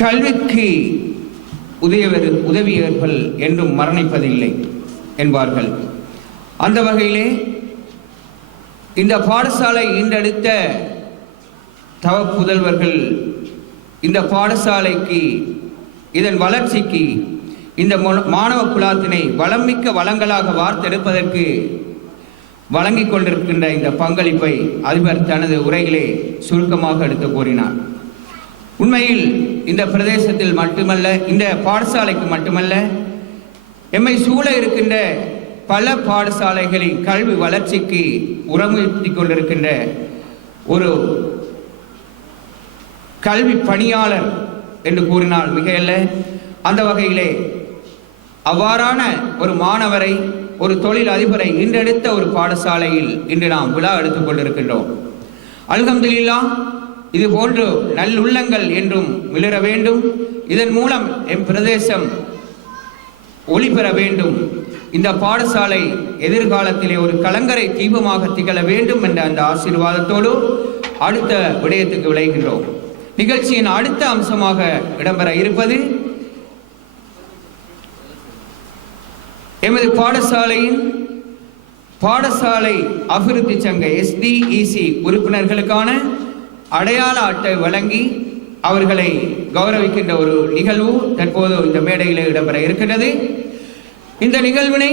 கல்விக்கு உதவியவர்கள் என்றும் மரணிப்பதில்லை என்பார்கள். அந்த வகையிலே இந்த பாடசாலை ஈண்டெடுத்த தவ புதல்வர்கள் இந்த பாடசாலைக்கு, இதன் வளர்ச்சிக்கு, இந்த மாணவ குலாத்தினை வளமிக்க வளங்களாக வார்த்தெடுப்பதற்கு வழங்கிக் கொண்டிருக்கின்ற இந்த பங்களிப்பை அதிபர் தனது உரையிலே சுருக்கமாக எடுத்து கூறினார். உண்மையில் இந்த பிரதேசத்தில் மட்டுமல்ல, இந்த பாடசாலைக்கு மட்டுமல்ல, எம்மை சூழ இருக்கின்ற பல பாடசாலைகளின் கல்வி வளர்ச்சிக்கு உரமூட்டி கொண்டிருக்கின்ற ஒரு கல்வி பணியாளர் என்று கூறினால் மிகையல்ல. அந்த வகையிலே அவ்வாறான ஒரு மாணவரை, ஒரு தொழில் அதிபரை இன்றெடுத்த ஒரு பாடசாலையில் இன்று நாம் விழா எடுத்துக் கொண்டிருக்கின்றோம். அல்ஹம்துலில்லாஹ், இது போன்று நல்லுள்ளங்கள் என்றும் மிளிர வேண்டும். இதன் மூலம் எம் பிரதேசம் ஒளி பெற வேண்டும். இந்த பாடசாலை எதிர்காலத்திலே ஒரு கலங்கரை தீபமாக திகழ வேண்டும் என்ற அந்த ஆசீர்வாதத்தோடு அடுத்த விடயத்துக்கு விளைகின்றோம். நிகழ்ச்சியின் அடுத்த அம்சமாக இடம்பெற இருப்பது எமது பாடசாலையின் பாடசாலை அபிவிருத்தி சங்க SDEC உறுப்பினர்களுக்கான அடையாள அட்டை வழங்கி அவர்களை கௌரவிக்கின்ற ஒரு நிகழ்வு தற்போது இந்த மேடையில் இடம்பெற இருக்கின்றது. இந்த நிகழ்வினை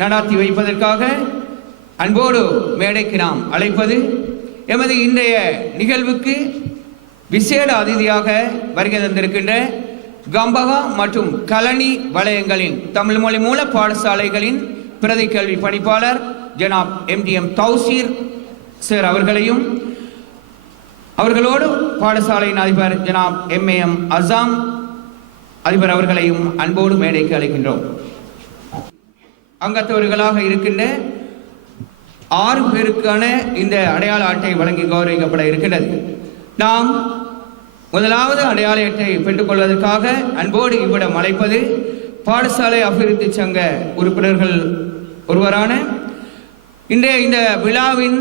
நடாத்தி வைப்பதற்காக அன்போடு மேடைக்கு நாம் அழைப்பது எமது இன்றைய நிகழ்வுக்கு விசேட அதிதியாக வருகை தந்திருக்கின்ற கம்பகா மற்றும் கலனி வலயங்களின் தமிழ் மொழி மூல பாடசாலைகளின் பிரதி கல்வி பணிப்பாளர் ஜனாப் MDM தௌசீர் சார் அவர்களையும், அவர்களோடு பாடசாலையின் அதிபர் ஜனாப் MAM அசாம் அதிபர் அவர்களையும் அன்போடு மேடைக்கு அழைக்கின்றோம். அங்கத்தவர்களாக இருக்கின்ற 6 பேருக்கான இந்த அடையாள அட்டை வழங்கி கௌரவிக்கப்பட இருக்கின்றது. நாம் முதலாவது அடையாள அட்டை பெற்றுக்கொள்வதற்காக அன்போடு இவ்விடம் அழைப்பது பாடசாலை அபிவிருத்தி சங்க உறுப்பினர்கள் ஒருவரான இன்றைய இந்த விழாவின்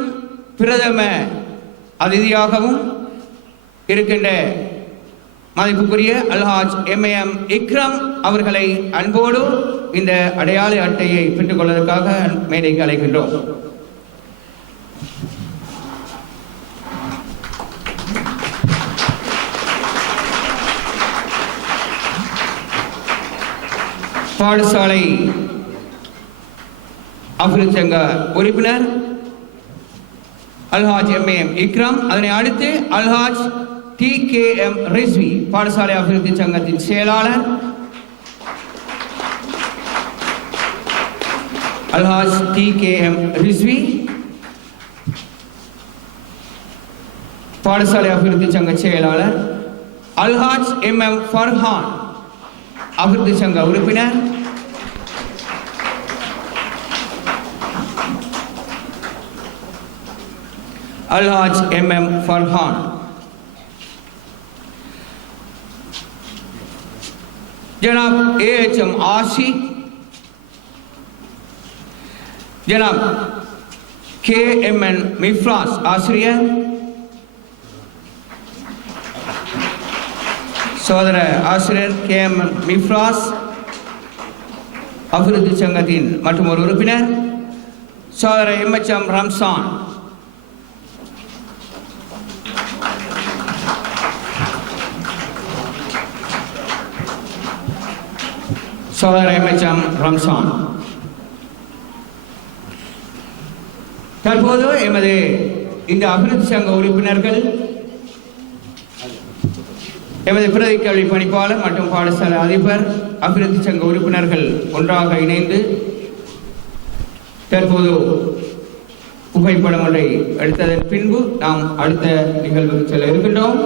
பிரதம அதிதியாகவும் இருக்கின்ற மதிப்புக்குரிய அல்ஹாஜ் MAM இக்ரம் அவர்களை அன்போடு இந்த அடையாள அட்டையை பெற்றுக்கொள்வதற்காக மேடைக்கு அழைக்கின்றோம். பாடசாலை அபிவிருத்தி சங்க உறுப்பினர் அல்ஹாஜ் MAM இக்ரம், அதனை அடுத்து அல்ஹாஜ் TKM ரிஸ்வி பாடசாலை அபிவிருத்தி சங்கத்தின் செயலாளர், அல்ஹாஜ் TKM ரிஸ்வி பாடசாலை அபிவிருத்தி சங்க செயலாளர், அல்ஹாஜ் MM ஃபர்ஹான் அபிவிருத்தி சங்க உறுப்பினர், அல்ஹாஜ் MM ஃபர்ஹான், जनाब AHM आशिक, जनाब KMN मिफ्रास आश्रियर, சோதர ஆசிரியர் KMN மிஃப்ராஸ் அபிவிருத்தி சங்கத்தின் மற்றும் ஒரு உறுப்பினர், சோதர MHM ரம்சான், சோதர MHM ரம்சான். தற்போது எமது இந்த அபிவிருத்தி சங்க உறுப்பினர்கள், எமது பிரதி கல்வி பணிப்பாளர் மற்றும் பாடசாலை அதிபர், அபிவிருத்தி சங்க உறுப்பினர்கள் ஒன்றாக இணைந்து தற்போது புகைப்படம் ஒன்றை எடுத்ததன் பின்பு நாம் அடுத்த நிகழ்வுக்கு செல்ல இருக்கின்றோம்.